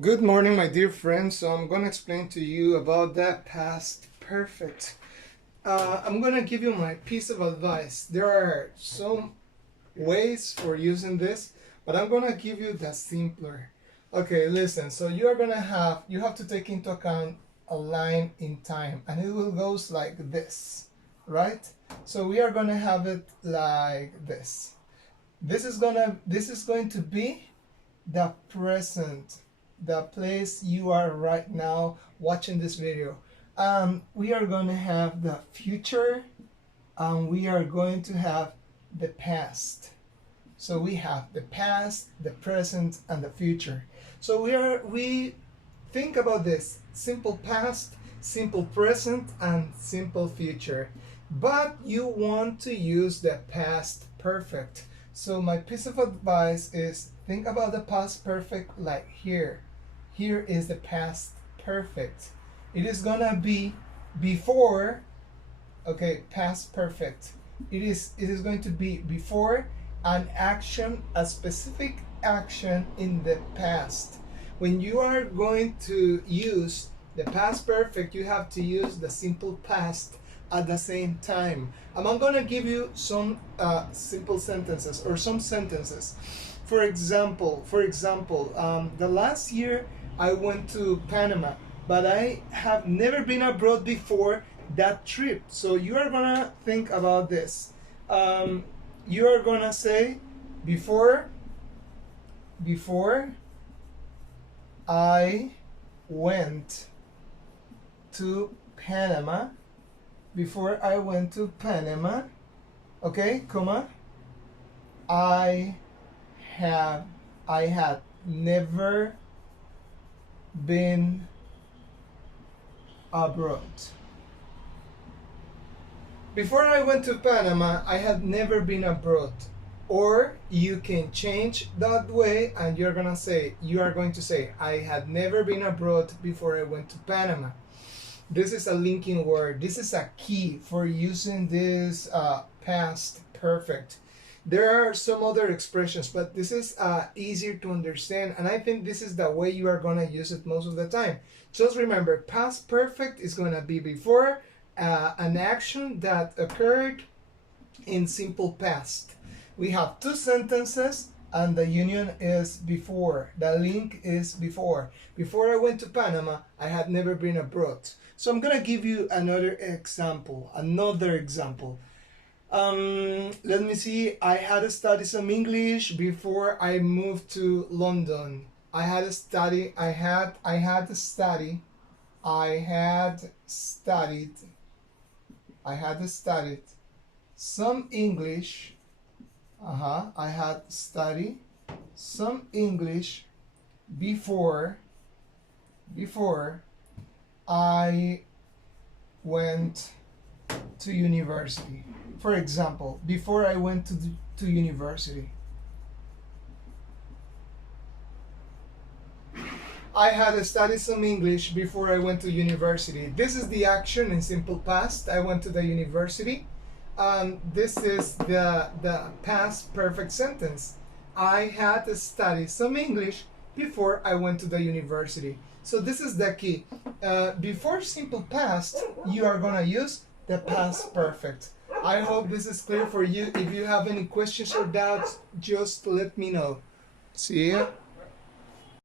Good morning, my dear friends. So I'm gonna explain to you about that past perfect. I'm gonna give you my piece of advice. There are some ways for using this, but I'm gonna give you the simpler. Okay, listen. So you have to take into account a line in time, and it will goes like this, right? So we are gonna have it like this. This is going to be the present, the place you are right now watching this video. We are going to have the future, and we are going to have the past. So we have the past, the present, and the future. So we think about this: simple past, simple present, and simple future. But you want to use the past perfect. So my piece of advice is think about the past perfect like here. Here is the past perfect. It is gonna be before, okay, past perfect. It is going to be before an action, a specific action in the past. When you are going to use the past perfect, you have to use the simple past at the same time. And I'm gonna give you some simple sentences or some sentences. For example, the last year I went to Panama, but I have never been abroad before that trip. So you are gonna think about this. You are gonna say before before I went to Panama. Before I went to Panama, okay, comma, I have I had never been abroad. Before I went to Panama, I had never been abroad. Or you can change that way and you are going to say, I had never been abroad before I went to Panama. This is a linking word. This is a key for using this past perfect. There are some other expressions, but this is easier to understand, and I think this is the way you are going to use it most of the time. Just remember, past perfect is going to be before an action that occurred in simple past. We have two sentences and the union is before. The link is before. Before I went to Panama, I had never been abroad. So I'm gonna give you another example. Let me see. I had studied some English before I moved to London. I had studied some English. I had studied some English before I went to university. For example, before I went to university, I had studied some English before I went to university. This is the action in simple past. I went to the university. This is the past perfect sentence. I had studied some English before I went to the university. So this is the key. Before simple past, you are gonna use the past perfect. I hope this is clear for you. If you have any questions or doubts, just let me know. See ya.